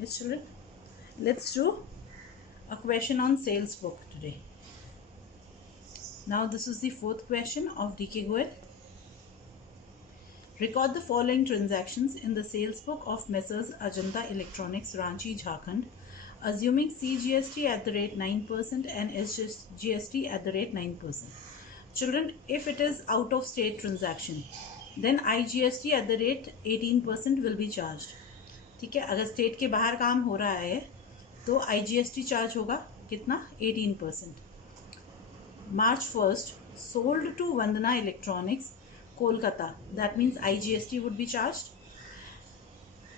Yes, children. Let's do a question on sales book today. Now, this is the fourth question of DK Goel. Record the following transactions in the sales book of Messrs. Ajanta Electronics, Ranchi, Jharkhand, assuming CGST at the rate 9% and SGST at the rate 9%. Children, if it is out of state transaction, then IGST at the rate 18% will be charged. ठीक है, अगर state के बाहर काम हो रहा है तो IGST चार्ज होगा कितना 18%. March 1st, sold to Vandana Electronics, Kolkata. That means IGST would be charged.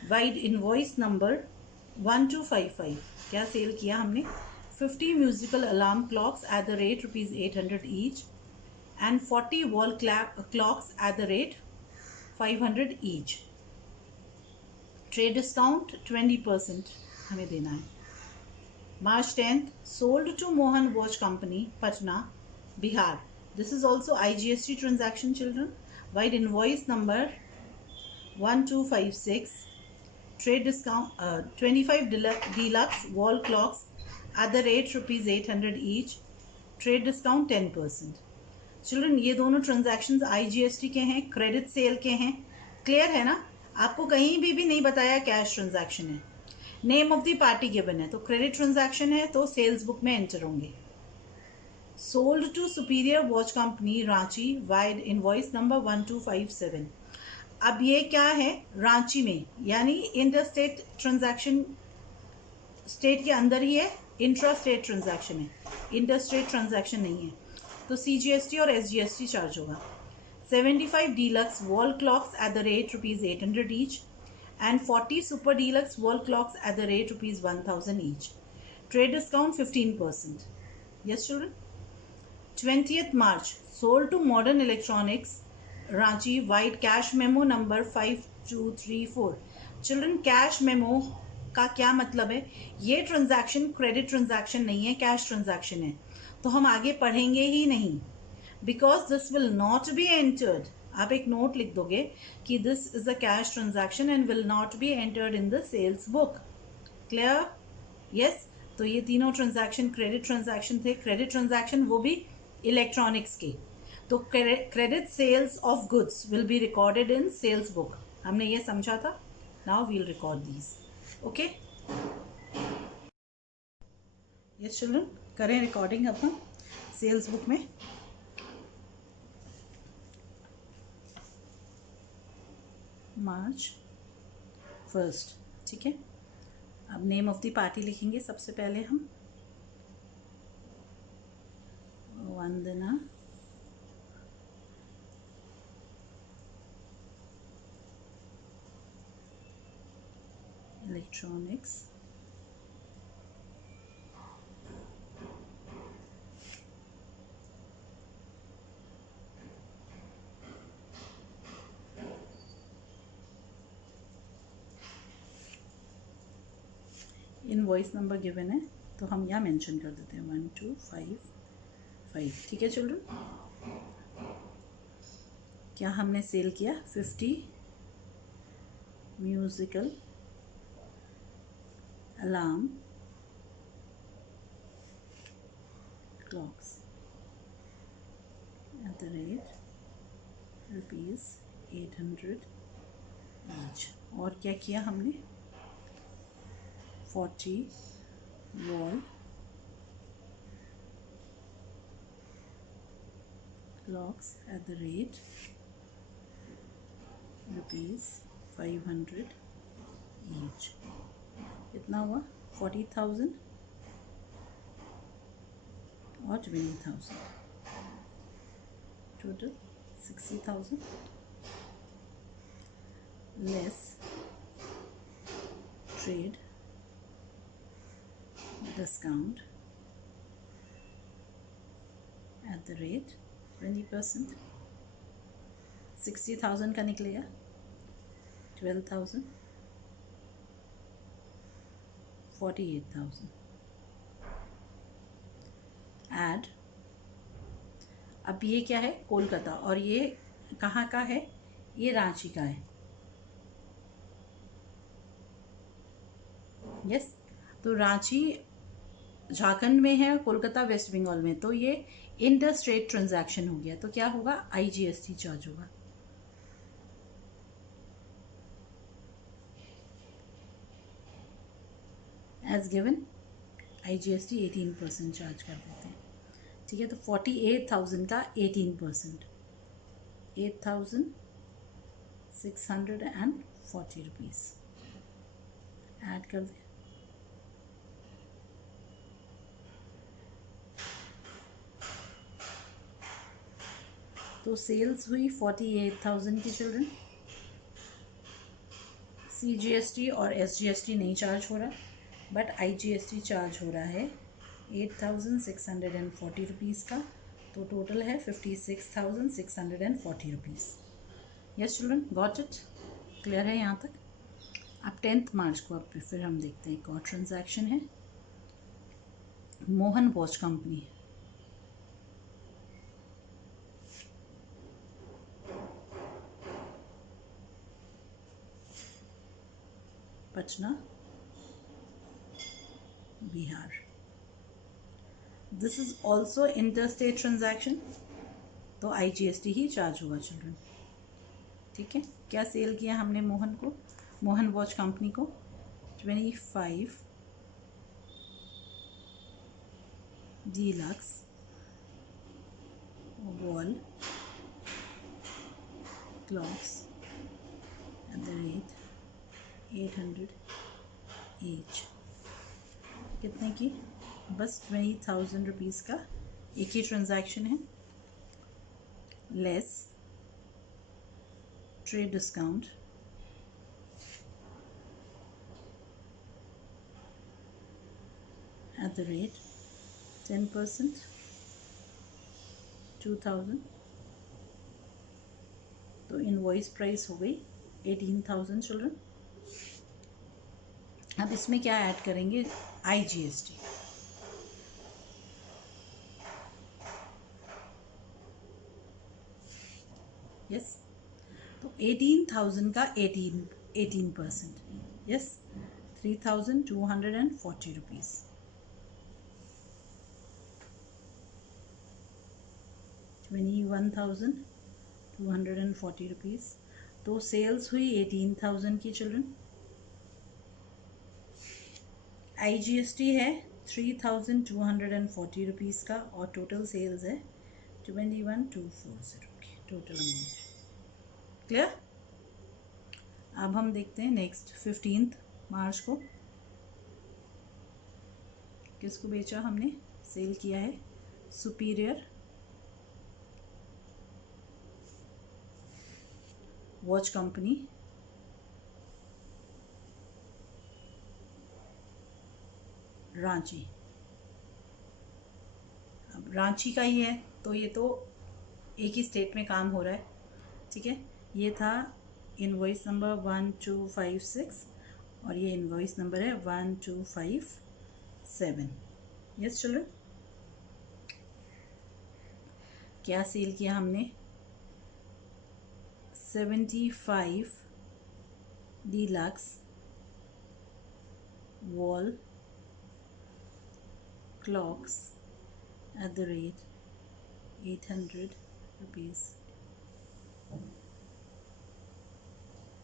Wide invoice number 1255. क्या सेल किया हमने? 50 musical alarm clocks at the rate rupees 800 each and 40 wall clocks at the rate 500 each. Trade discount 20% हमें देना है. March 10th, sold to Mohan Watch Company, Patna, Bihar. This is also IGST transaction, children. Wide invoice number 1256. Trade discount 25 deluxe wall clocks at the rate rupees 800 each. Trade discount 10%. Children, ये दोनों transactions IGST के हैं, credit sale के हैं. Clear है ना? आपको कहीं भी नहीं बताया कैश ट्रांजैक्शन है. Name of the party given है तो क्रेडिट ट्रांजैक्शन है तो सेल्स बुक में एंटर होंगे. Sold to superior watch company Ranchi vide invoice number 1257. अब ये क्या है? रांची में, यानी इंटर स्टेट ट्रांजैक्शन, स्टेट के अंदर ही है, इंट्रा स्टेट ट्रांजैक्शन है, इंटर स्टेट ट्रांजैक्शन नहीं है, तो CGST और SGST चार्ज होगा. 75 deluxe wall clocks eight the rate rupees 800 each and 40 super deluxe wall clocks at the rate rupees 1000 each. Trade discount 15%. Yes, children. 20th March, sold to Modern Electronics, Ranchi, white cash memo number 5234. Children, cash memo का क्या मतलब है? ये transaction credit transaction नहीं है, cash transaction है, तो हम आगे पढ़ेंगे ही नहीं, because this will not be entered. आप एक नोट लिख दोगे कि this is a cash transaction and will not be entered in the sales book. Clear? Yes. तो ये तीनों ट्रांजैक्शन क्रेडिट ट्रांजैक्शन थे. क्रेडिट ट्रांजैक्शन वो भी इलेक्ट्रॉनिक्स के. तो credit sales of goods will be recorded in sales book. हमने ये समझा था. Now we'll record these. Okay. Yes children, करें रिकॉर्डिंग अपन सेल्स बुक में. March 1st. ठीक है. अब नेम ऑफ द पार्टी लिखेंगे सबसे पहले हम. वंदना इलेक्ट्रॉनिक्स. इनवॉइस नंबर गिवन है तो हम यहाँ मेंशन कर देते हैं 1255. ठीक है चिल्ड्रन. क्या हमने सेल किया? 50 musical alarm clocks eight the rate rupees 800 each. और क्या किया हमने? 40 wall clocks at the rate rupees 500 each. कितना हुआ? 40,000 और 20,000. Total 60,000 less trade discount at the rate 20%. 60,000 का निकलेगा 12,000, 48,000. एड. अब ये क्या है? कोलकाता. और ये कहाँ का है? ये रांची का है. यस, तो रांची झारखंड में है, कोलकाता वेस्ट बंगाल में, तो ये इंटर स्टेट ट्रांजैक्शन हो गया, तो क्या होगा, IGST चार्ज होगा। एज गिवन IGST 18% चार्ज कर देते हैं, ठीक है। तो 48,000 का 18%, 8,640 रुपीज़ ऐड कर दें। तो सेल्स हुई 48,000 की चिल्ड्रन। CGST और SGST नहीं चार्ज हो रहा, बट IGST चार्ज हो रहा है 8,640 रुपीज़ का, तो टोटल है 56,640 rupees. Yes children, got it, clear है यहाँ तक। अब 10 मार्च को अब फिर हम देखते हैं एक और ट्रांजैक्शन है, Mohan watch company. Patna, Bihar. This is also inter state transaction, तो IGST ही चार्ज होगा चिल्ड्रन, ठीक है। क्या सेल किया हमने मोहन को, मोहन वॉच कंपनी को, 25 deluxe wall clocks eight the rate 800 each. कितने की, बस 20,000 रुपीज़ का एक ही ट्रांजैक्शन है, less trade discount at the rate 10%, 2,000, तो इनवॉइस प्राइस हो गई 18,000 चिल्ड्रन। अब इसमें क्या ऐड करेंगे, IGST। यस, तो 18,000 का 18%, यस, 3,240 रुपीज़। ₹21,240 रुपीज़। तो सेल्स हुई 18,000 की चिल्ड्रन। IGST है 3,240 रुपीज़ का, और टोटल सेल्स है 21,240 की टोटल अमाउंट। क्लियर। अब हम देखते हैं नेक्स्ट 15 मार्च को किसको बेचा हमने, सेल किया है सुपीरियर वॉच कंपनी, रांची। अब रांची का ही है, तो ये तो एक ही स्टेट में काम हो रहा है, ठीक है। ये था इनवॉइस नंबर 1256 और ये इनवॉइस नंबर है 1257। यस चिल्ड्रन, क्या सेल किया हमने, 75 deluxe wall clocks at the rate 800 rupees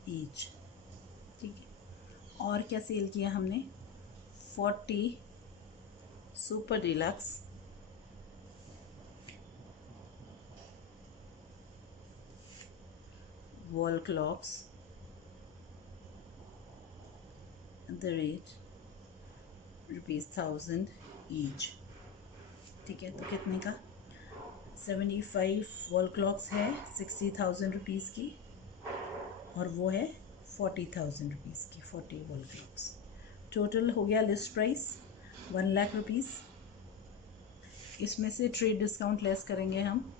each, ठीक है। और क्या सेल किया हमने, 40 super deluxe wall clocks at the rate ₹1,000 each, ठीक है। तो कितने का, 75 वॉल क्लॉक्स है 60,000 रुपीज़ की, और वो है 40,000 रुपीज़ की, 40 वॉल क्लॉक्स। टोटल हो गया लिस्ट प्राइस 1 लाख रुपीज़। इसमें से ट्रेड डिस्काउंट लेस करेंगे हम,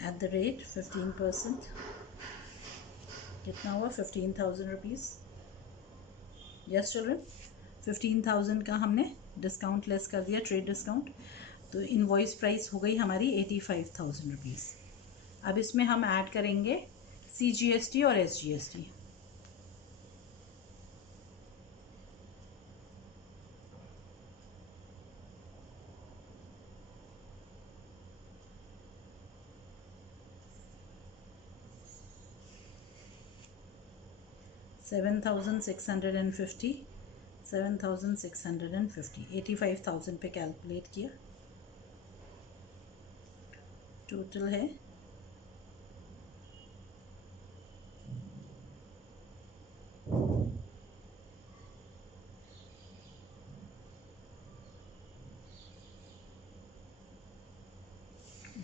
एट द रेट 15%, कितना हुआ, 15,000 रुपीज़। यस चिल्ड्रन, 15,000 का हमने डिस्काउंट लेस कर दिया, ट्रेड डिस्काउंट, तो इनवॉइस प्राइस हो गई हमारी 85,000 रुपीज़। अब इसमें हम ऐड करेंगे CGST और SGST। $7,650, 85,000 पे कैलकुलेट किया, टोटल है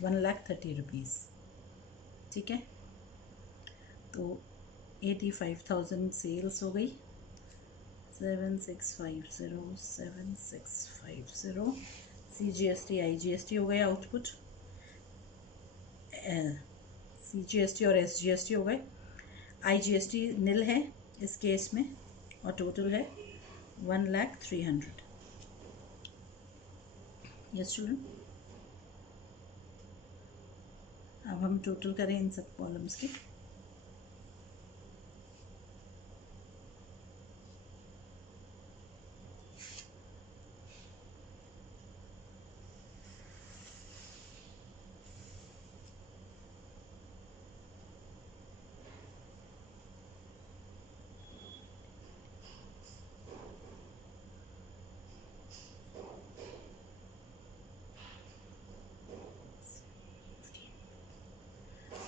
1,30,000 रुपीज़। ठीक है, तो 85,000 सेल्स हो गई, 7650 CGST IGST हो गया आउटपुट, CGST और SGST हो गए, IGST नील है इस केस में, और टोटल है 1,300,000। यस चिल्ड्रन, अब हम टोटल करें इन सब कॉलम्स के।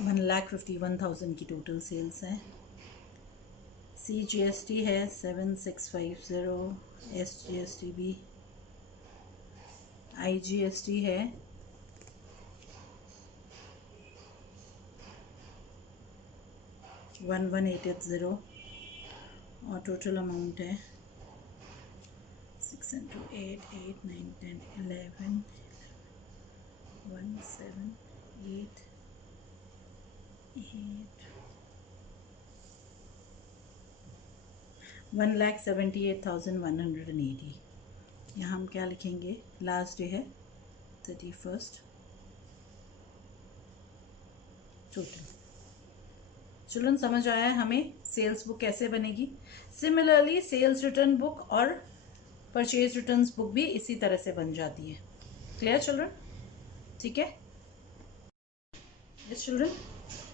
$1,51,000 की टोटल सेल्स है। CGST है 7650, SGST भी, IGST है 11,880 और टोटल अमाउंट है 6 into 8, 8, 9, 10, 11, 1, 7, 8, 1,78,180। यहाँ हम क्या लिखेंगे, लास्ट डे है 31st टोटल। चिल्ड्रन समझ आया है हमें सेल्स बुक कैसे बनेगी? सिमिलरली सेल्स रिटर्न बुक और परचेज रिटर्न्स बुक भी इसी तरह से बन जाती है। Clear children? ठीक है, yes children,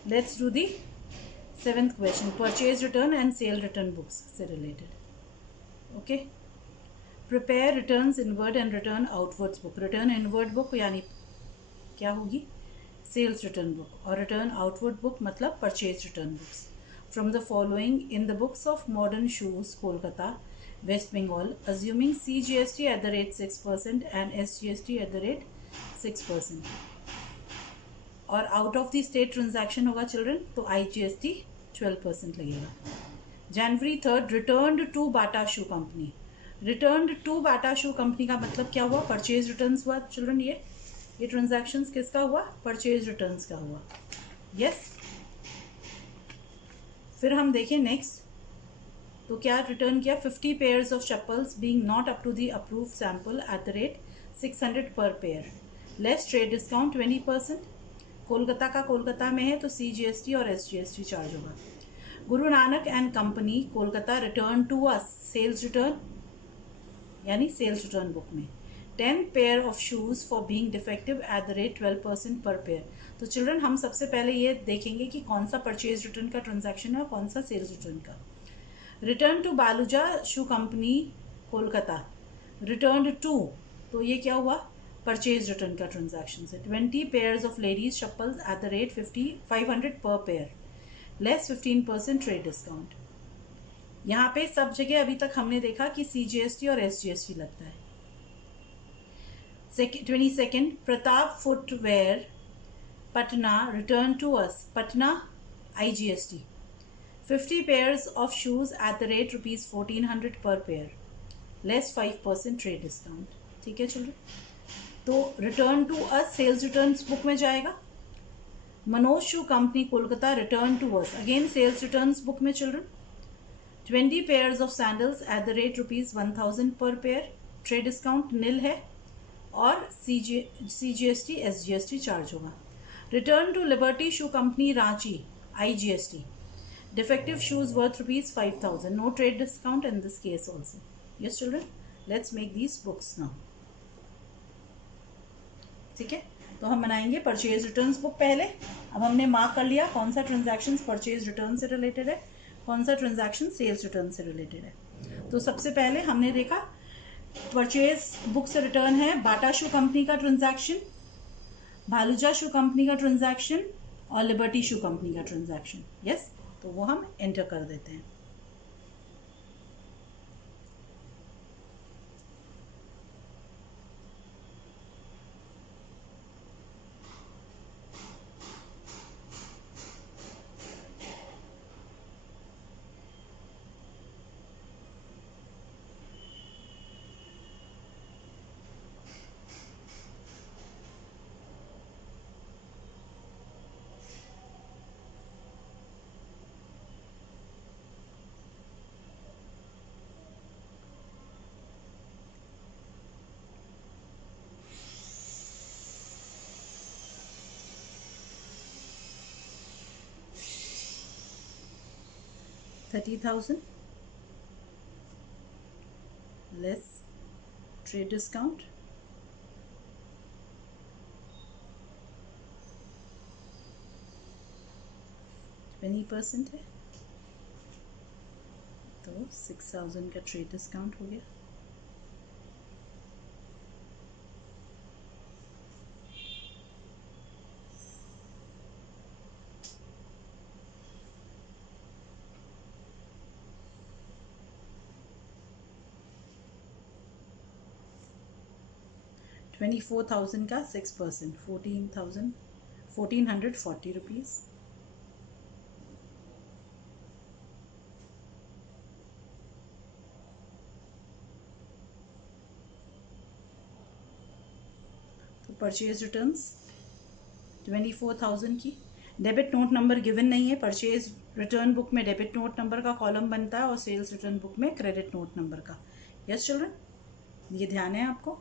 let's do the 7th question, purchase return and sale return books से related. Okay, prepare returns inward and return outwards book. Return inward book यानी क्या होगी, सेल्स रिटर्न बुक, और रिटर्न आउटवर्ड बुक मतलब purchase return books. From the following in the books of modern shoes Kolkata West Bengal assuming CGST at the rate 6% and SGST at the rate 6%, और out of the state transaction होगा children तो IGST 12% लगेगा। January 3rd return to Bata shoe company. Return to Bata shoe company का मतलब क्या हुआ, purchase returns हुआ children. ये ट्रांजैक्शंस किसका हुआ, परचेज रिटर्न्स का हुआ। यस, फिर हम देखें नेक्स्ट, तो क्या रिटर्न किया, 50 pairs of chappals being not up to the approve sample at the rate 600 per pair, less trade discount 20%। Kolkata का कोलकाता में है तो CGST और SGST चार्ज होगा। Guru Nanak and company Kolkata return to us sales return यानी सेल्स रिटर्न बुक में 10 pair of shoes for being defective at the rate 12% per pair. तो children हम सबसे पहले ये देखेंगे कि कौन सा परचेज रिटर्न का ट्रांजैक्शन है और कौन सा सेल्स रिटर्न का। Return to Baluja shoe company Kolkata, return to, तो ये क्या हुआ, परचेज रिटर्न का ट्रांजैक्शन है। 20 pairs of ladies chappals eight the rate 500 पर पेयर, लेस 15% ट्रेड डिस्काउंट। यहाँ पे सब जगह अभी तक हमने देखा कि CGST और SGST लगता है। 22nd Pratap footwear Patna return to us, Patna IGST 50 pairs of shoes at the rate ₹1400 per pair, less 5% trade discount. ठीक है चिल्ड्रन, तो return to us sales return book में जाएगा। Manoj shoe company Kolkata return to us, again sales return book में children. 20 pairs of sandals at the rate ₹1000 per pair, trade discount नील है और CGST SGST charge होगा। Return to Liberty Shoe Company, Ranchi, IGST. Defective shoes worth rupees 5,000. No trade discount in this case also. Yes children, let's make these books now. ठीक है, तो हम बनाएंगे purchase returns book पहले. अब हमने mark कर लिया कौन सा ट्रांजैक्शन परचेज रिटर्न से रिलेटेड है, कौन सा ट्रांजैक्शन सेल्स रिटर्न से रिलेटेड है. तो सबसे पहले हमने देखा परचेज बुक से रिटर्न है बाटा शू कंपनी का ट्रांजैक्शन, भालूजा शू कंपनी का ट्रांजैक्शन और लिबर्टी शू कंपनी का ट्रांजैक्शन. यस, तो वो हम एंटर कर देते हैं. $30,000 less trade discount, %20 है, तो 6,000 का ट्रेड डिस्काउंट हो गया. $24,000 का 6%, 1,440 रुपीज़. तो परचेज रिटर्न्स 24,000 की. डेबिट नोट नंबर गिवन नहीं है. परचेज रिटर्न बुक में डेबिट नोट नंबर का कॉलम बनता है और सेल्स रिटर्न बुक में क्रेडिट नोट नंबर का. यस चिल्ड्रन, ये ध्यान है आपको.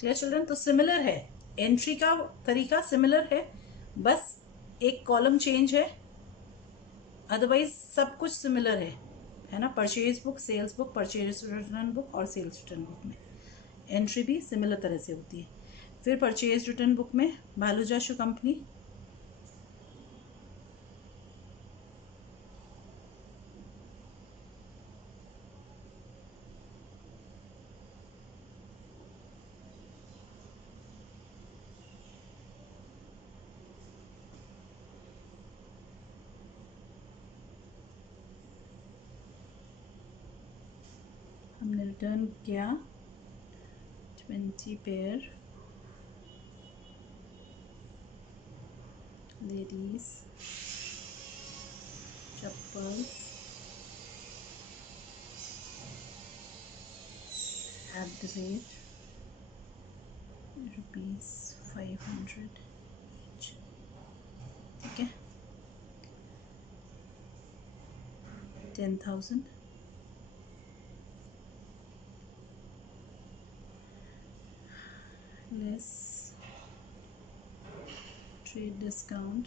Clear children. तो सिमिलर है, एंट्री का तरीका सिमिलर है, बस एक कॉलम चेंज है, अदरवाइज सब कुछ सिमिलर है ना. Purchase book, sales book, purchase return book और सेल्स रिटर्न बुक में एंट्री भी सिमिलर तरह से होती है. फिर परचेज रिटर्न बुक में भालूजा शू कंपनी, हमने रिटर्न किया 20 pair ladies chappal eight the rate ₹500. ठीक है, 10,000 less trade discount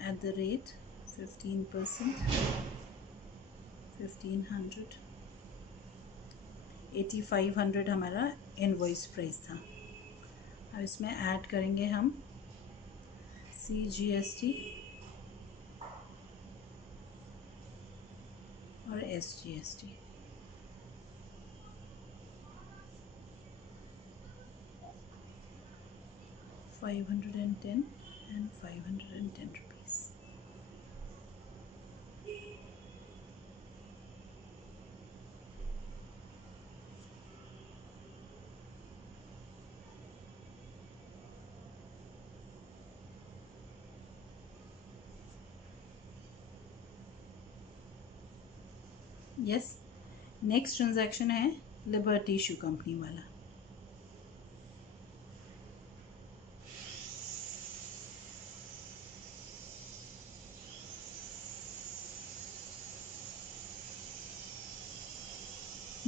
at the rate 15%, 1,500. 8,500 हमारा इनवॉइस प्राइस था. अब इसमें ऐड करेंगे हम CGST और SGST. $510 and ₹510. Yes, next transaction है लिबर्टी शू कंपनी वाला.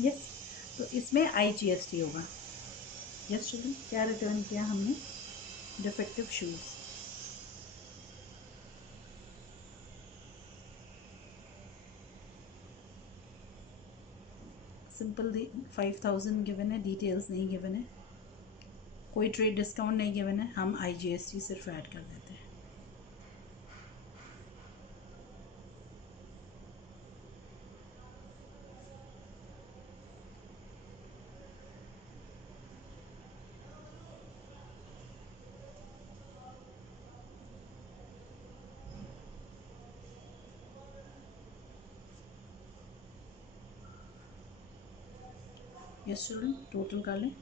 यस, तो इसमें IGST होगा। यस चिल्ड्रन, क्या रिटर्न किया हमने? Defective shoes. सिंपल 5000 गिवन है, डिटेल्स नहीं गिवन है, कोई ट्रेड डिस्काउंट नहीं गिवन है, हम IGST सिर्फ ऐड कर देते हैं। यस चिल्ड्रन, टोटल कर लें।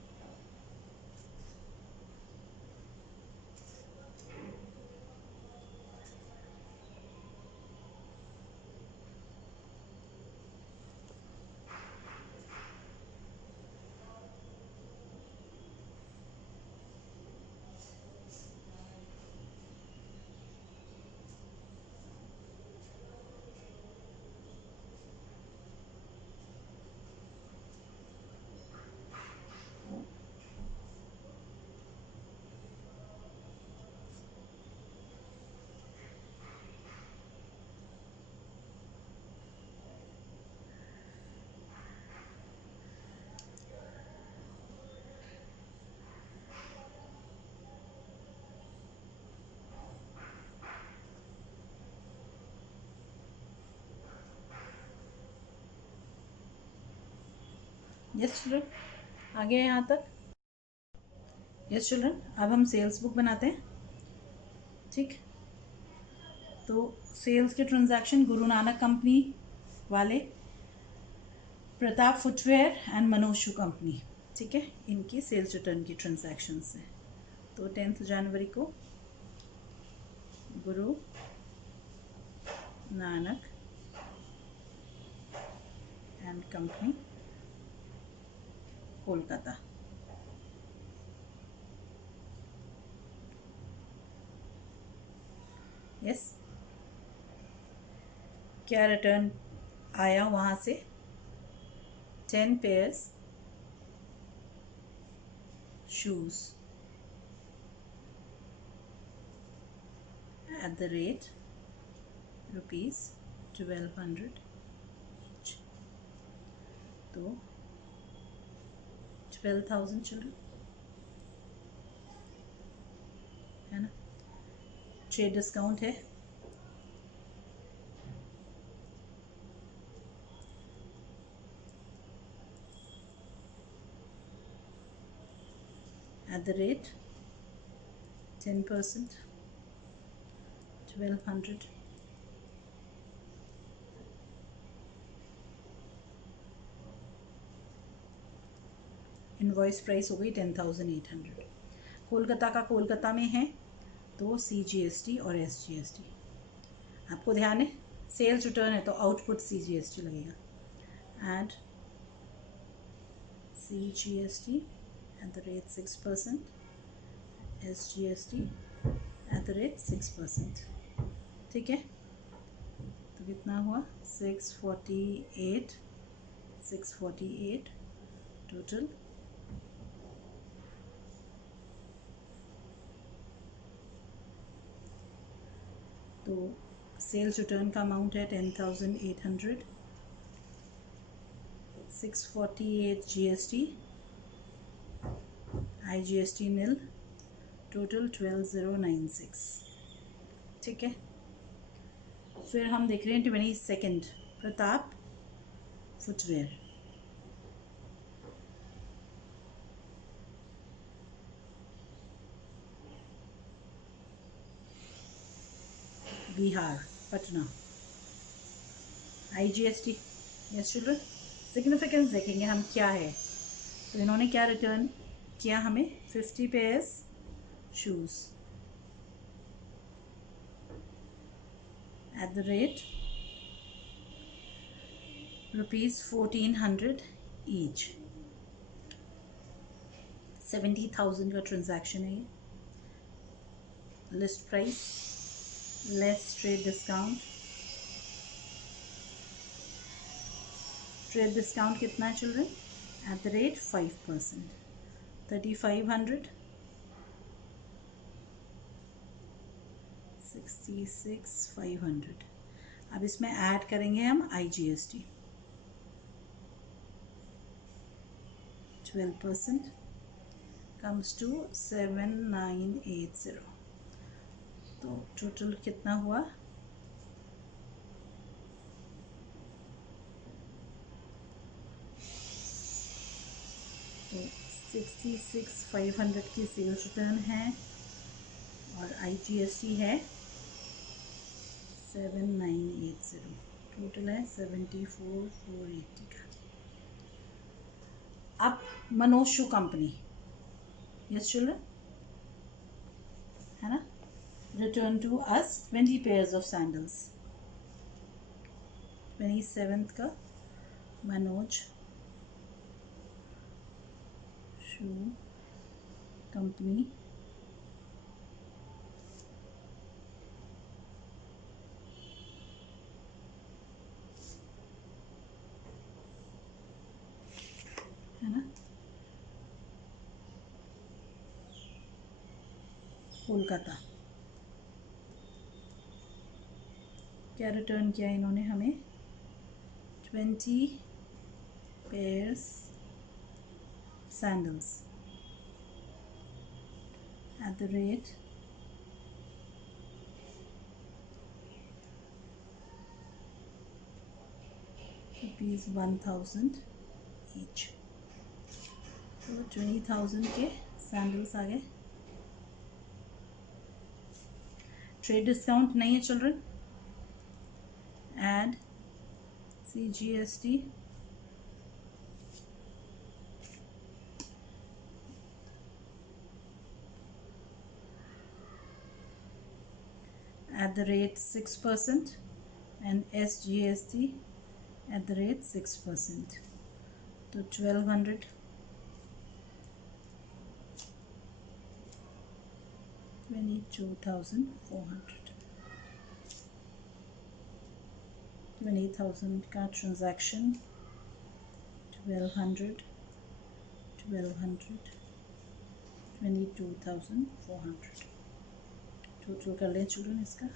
यस चिल्ड्रन, आ गया यहाँ तक? यस चिल्ड्रन, अब हम सेल्स बुक बनाते हैं। ठीक, तो सेल्स के ट्रांजैक्शन गुरु नानक कंपनी वाले, Pratap footwear and Manoj shoe company, ठीक है, इनकी सेल्स रिटर्न की ट्रांजैक्शंस हैं। तो 10 जनवरी को गुरु Nanak and company Kolkata, yes, क्या रिटर्न आया वहाँ से? 10 pairs shoes at the rate ₹1200 each, तो 12,000 चिल्ड्रन, है ना? ट्रेड डिस्काउंट है, at the rate 10%, 1200, invoice price हो गई 10,800। कोलकाता का कोलकाता में है, तो CGST और SGST आपको ध्यान है। सेल्स रिटर्न है तो आउटपुट CGST लगेगा। And CGST at the rate 6%, SGST at the rate 6%, ठीक है। तो कितना हुआ? 648 टोटल। तो सेल्स रिटर्न का अमाउंट है 10,800, 648 GST, IGST नील, टोटल 12,096, ठीक है। फिर हम देख रहे हैं 22 Pratap footwear, Bihar, Patna, IGST। Yes children, significance देखेंगे हम क्या है। तो इन्होंने क्या रिटर्न किया हमें? 50 pairs shoes at the rate ₹1400 each, 70,000 का ट्रांजैक्शन है ये। List price less trade discount trade discount कितना है चिल्ड्रन? Eight the rate 5%, 3500, 66,500. अब इसमें ऐड करेंगे हम IGST 12%, comes to 7980. तो टोटल कितना हुआ? तो 66,500 की सेल्स रिटर्न है और IGST है 7980. टोटल है 74,480 का. अब Manoj shoe company, yes children, है ना, return to us 20 pairs of sandals. 27th का मनोज शू कंपनी है ना, कोलकाता. क्या रिटर्न किया इन्होंने हमें? 20 pairs sandals at the rate ₹1,000 each. तो 20,000 के सैंडल्स आ गए. ट्रेड डिस्काउंट नहीं है children. Add CGST at the rate 6% and SGST at the rate 6%. तो 1200, 22,400. 20,000 का ट्रांजैक्शन, 1200, 22,400. टोटल कर लें चिल्ड्रन इसका.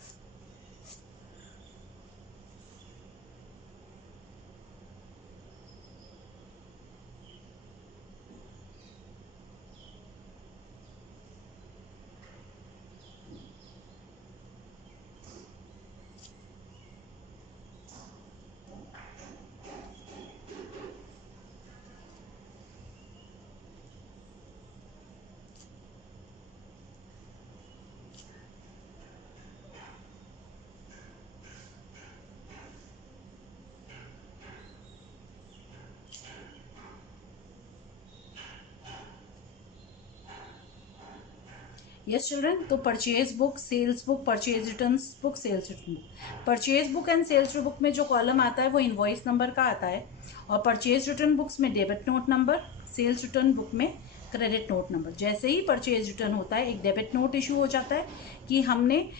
यस चिल्ड्रन, तो purchase book, sales book, purchase returns book, sales return book. Purchase book and sales book में जो column आता है वो इनवॉइस नंबर का आता है, और परचेज रिटर्न बुक्स में debit note number, sales return book में क्रेडिट नोट नंबर. जैसे ही परचेज रिटर्न होता है एक डेबिट नोट इशू हो जाता है कि हमने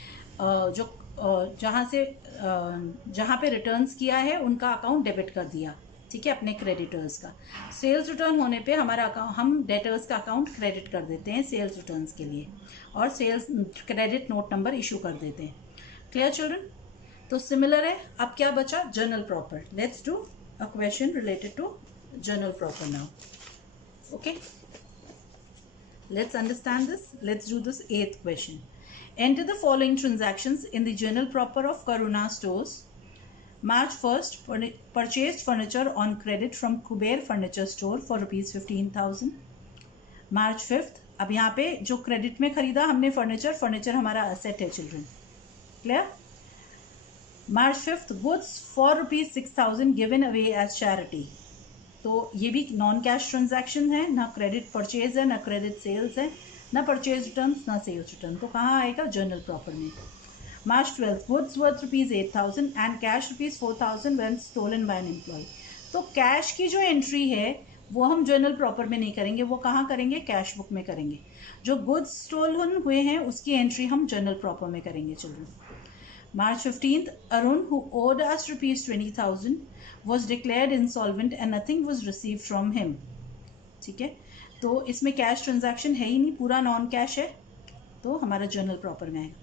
जो जहाँ पे रिटर्न्स किया है उनका अकाउंट डेबिट कर दिया, ठीक है, अपने क्रेडिटर्स का. सेल्स रिटर्न होने पे हमारा अकाउंट, हम डेटर्स का अकाउंट क्रेडिट कर देते हैं सेल्स रिटर्न्स के लिए, और sales credit note number issue कर देते हैं. Clear children? तो सिमिलर है. अब क्या बचा? Journal proper. Let's do a question related to journal proper now. Okay, let's understand this. Let's do this 8th question. Enter the following transactions in the journal proper of Karuna Stores. March 1st, purchased furniture on credit from Kuber Furniture Store for ₹15,000. March 5th, अब यहाँ पे जो credit में खरीदा हमने furniture हमारा asset है children. Clear? March 5th, goods for ₹6,000 given away as charity. तो ये भी नॉन कैश ट्रांजैक्शन है, ना क्रेडिट परचेज है, ना क्रेडिट सेल्स है, ना परचेज रिटर्न, ना सेल्स रिटर्न. तो कहाँ आएगा? जर्नल प्रॉपर में. March 12th, goods worth ₹8,000 and cash ₹4,000 when stolen by an employee. तो कैश की जो एंट्री है वो हम जर्नल प्रॉपर में नहीं करेंगे, वो कहाँ करेंगे? कैश बुक में करेंगे. जो गुड्स स्टोलन हुए हैं उसकी एंट्री हम जर्नल प्रॉपर में करेंगे children. March 15th, Arun, who owed us rupees 20,000, was declared insolvent and nothing was received from him. ठीक है, तो इसमें कैश ट्रांजैक्शन है ही नहीं, पूरा नॉन कैश है, तो हमारा जर्नल प्रॉपर में आएगा.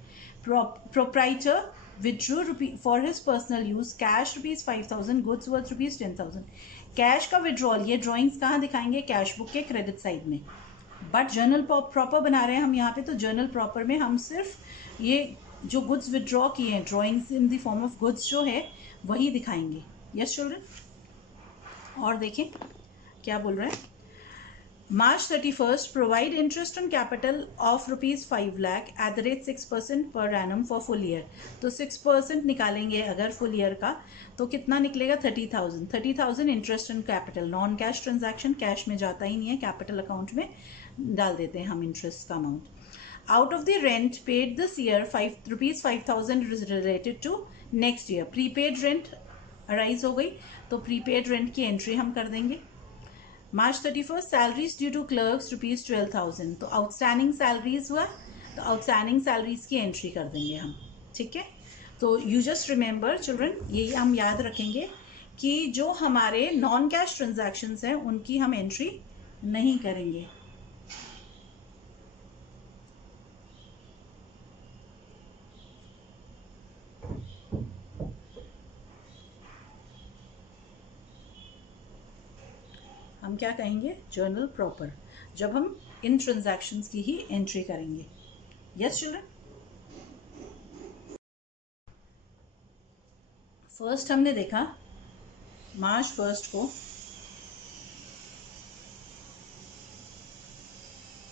Proprietor withdrew for his personal use cash rupees 5,000, goods worth rupees 10,000. Cash का विड्रॉल, ये ड्राइंग्स कहाँ दिखाएंगे? कैश बुक के क्रेडिट साइड में. बट जर्नल प्रॉपर बना रहे हैं हम यहाँ पे, तो जर्नल प्रॉपर में हम सिर्फ ये जो गुड्स विड्रॉ किए हैं, drawings in the form of goods जो है, वही दिखाएंगे. Yes children. और देखें क्या बोल रहे हैं. March 31st, provide interest on capital of rupees 5 lakh at the rate 6% per annum for full year. तो 6% निकालेंगे अगर फुल ईयर का, तो कितना निकलेगा? 30,000. 30,000 interest on capital, non cash transaction, cash में जाता ही नहीं है, कैपिटल अकाउंट में डाल देते हैं हम इंटरेस्ट का amount. Out of the rent paid this year rupees 5,000 is related to next year. Prepaid rent arise हो गई, तो प्रीपेड रेंट की एंट्री हम कर देंगे. March 31st, salaries due to clerks rupees 12,000. तो आउटस्टैंडिंग सैलरीज हुआ, तो आउटस्टैंडिंग सैलरीज की एंट्री कर देंगे हम. ठीक है, तो यू जस्ट रिमेंबर चिल्ड्रन, यही हम याद रखेंगे कि जो हमारे नॉन कैश ट्रांजैक्शंस हैं उनकी हम एंट्री नहीं करेंगे. हम क्या कहेंगे? जर्नल प्रॉपर, जब हम इन ट्रांजैक्शंस की ही एंट्री करेंगे. Yes children. फर्स्ट हमने देखा मार्च 1 को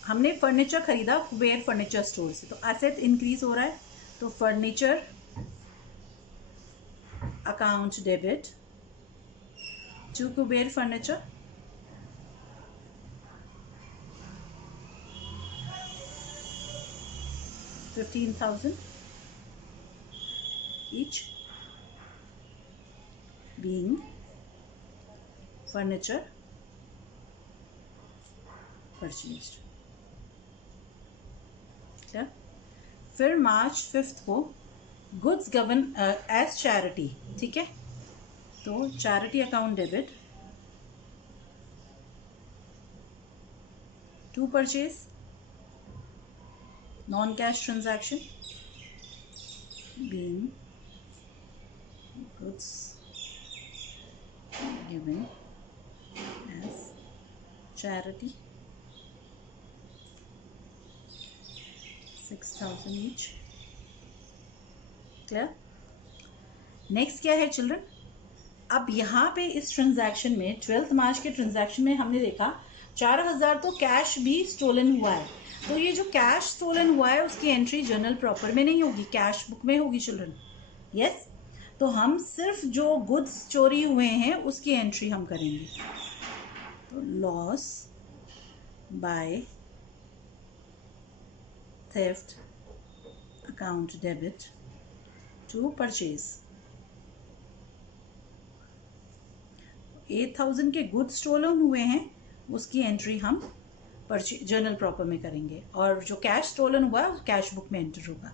हमने फर्नीचर खरीदा कुबेर फर्नीचर स्टोर से, तो एसेट इंक्रीज हो रहा है, तो furniture account debit to Kuber furniture. $15,000 each being furniture purchased. क्या? फिर March 5 को गुड्स गवर्न एज चैरिटी. ठीक है, तो charity account debit to purchase non cash transaction being goods given as charity, 6,000 each. Clear. Next क्या है चिल्ड्रन? अब यहाँ पे इस ट्रांजैक्शन में 12 मार्च के ट्रांजैक्शन में हमने देखा 4,000 तो कैश भी स्टोलन हुआ है, तो ये जो कैश स्टोलन हुआ है उसकी एंट्री जर्नल प्रॉपर में नहीं होगी, कैश बुक में होगी चिल्ड्रन. यस. तो हम सिर्फ जो गुड्स चोरी हुए हैं उसकी एंट्री हम करेंगे. तो loss by theft account debit to purchase. 8,000 के गुड्स स्टोलन हुए हैं, उसकी एंट्री हम जर्नल प्रॉपर में करेंगे, और जो कैश स्टोलन हुआ है कैश बुक में एंटर होगा.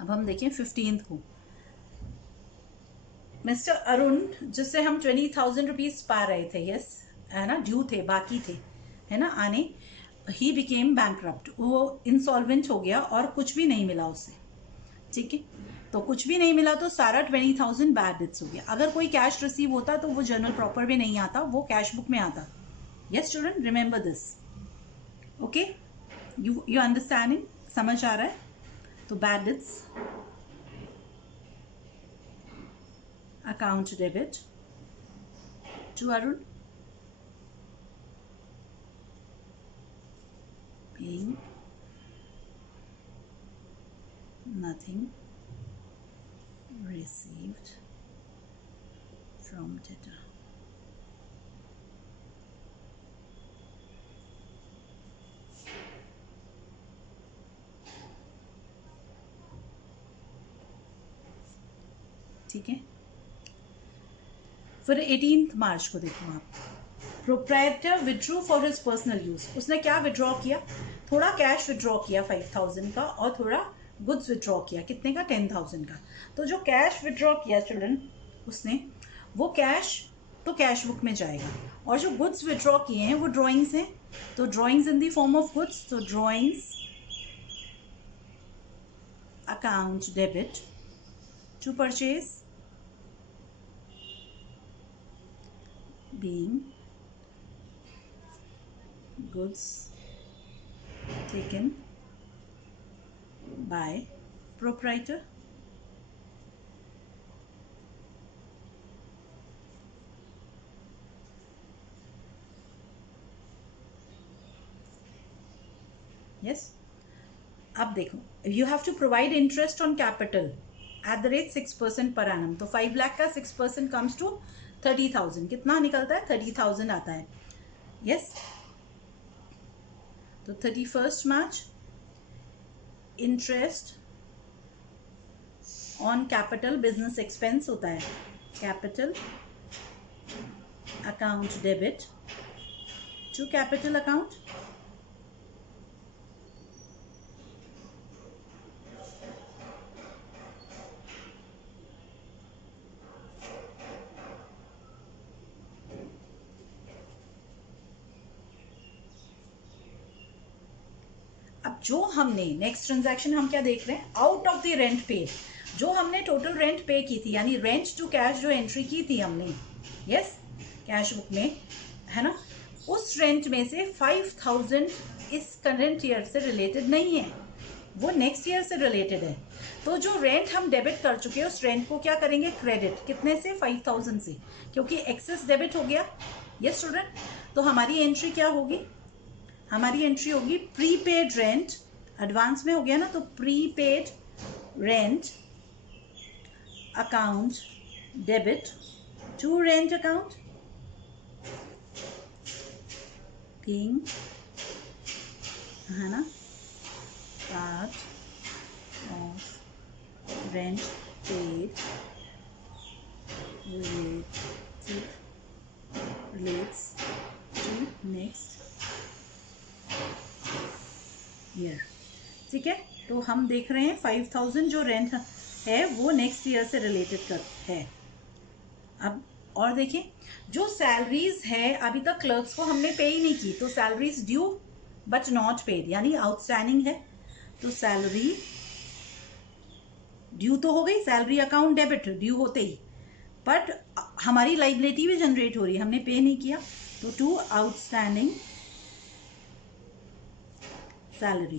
अब हम देखें 15th को मिस्टर अरुण, जिससे हम 20,000 रुपीज पा रहे थे, यस है ना, ड्यू थे, बाकी थे, है ना आने. ही बिकेम बैंकरप्ट, वो इंसॉल्वेंट हो गया और कुछ भी नहीं मिला उससे. ठीक है, तो कुछ भी नहीं मिला तो सारा 20,000 बैड डेट्स हो गया. अगर कोई कैश रिसीव होता तो वो जर्नल प्रॉपर में नहीं आता, वो कैश बुक में आता. Yes student, remember this. Okay, you understanding, समझ आ रहा है? तो bad debts account debit to Arun paying nothing received from debtor. ठीक है. फिर 18 मार्च को देखो आप, proprietor withdrew for his personal use, उसने क्या विड्रॉ किया, थोड़ा कैश विड्रॉ किया 5000 का और थोड़ा गुड्स विड्रॉ किया, कितने का, 10,000 का। तो जो कैश विड्रॉ किया चिल्ड्रन उसने, वो कैश तो कैश बुक में जाएगा, और जो गुड्स विड्रॉ किए हैं वो ड्राइंग्स हैं, तो drawings in the form of goods, तो drawings account debit to purchase being goods taken by proprietor. Yes. अब देखो, you have to provide interest on capital at the rate 6% per annum. तो 5 लाख का 6% comes to 30,000, कितना निकलता है, 30,000 आता है। यस, तो 31st March interest on capital business expense होता है, capital account debit to capital account. अब जो हमने नेक्स्ट ट्रांजैक्शन हम क्या देख रहे हैं, आउट ऑफ द रेंट पे, जो हमने टोटल रेंट पे की थी, यानी रेंट टू कैश जो एंट्री की थी हमने, यस, कैश बुक में, है ना, उस रेंट में से 5,000 इस करंट ईयर से रिलेटेड नहीं है, वो नेक्स्ट ईयर से रिलेटेड है। तो जो रेंट हम डेबिट कर चुके हैं उस रेंट को क्या करेंगे, क्रेडिट, कितने से, 5,000 से, क्योंकि एक्सेस डेबिट हो गया। यस स्टूडेंट, तो हमारी एंट्री क्या होगी, हमारी एंट्री होगी प्रीपेड रेंट, एडवांस में हो गया ना, तो prepaid rent account debit to rent account, being, है ना, part of rent paid relates to next year. ठीक है, तो हम देख रहे हैं 5,000 जो रेंट है वो नेक्स्ट ईयर से रिलेटेड है। अब और देखिए, जो सैलरीज है अभी तक क्लर्क्स को हमने पे ही नहीं की, तो salaries due but not paid, यानी आउटस्टैंडिंग है, तो सैलरी ड्यू तो हो गई, सैलरी अकाउंट डेबिट ड्यू होते ही, बट हमारी लाइबिलिटी भी जनरेट हो रही है, हमने पे नहीं किया, तो to outstanding salary.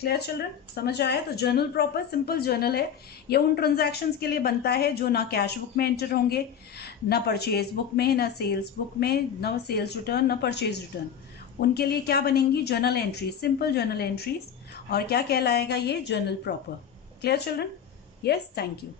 Clear children, समझ आया? तो जर्नल प्रॉपर सिंपल जर्नल है, ये उन ट्रांजैक्शंस के लिए बनता है जो ना कैश बुक में एंटर होंगे, ना परचेज बुक में, ना सेल्स बुक में, ना सेल्स रिटर्न, ना परचेज रिटर्न। उनके लिए क्या बनेंगी, journal entries, simple journal entries. और क्या कहलाएगा ये, journal proper. Clear children? Yes, thank you.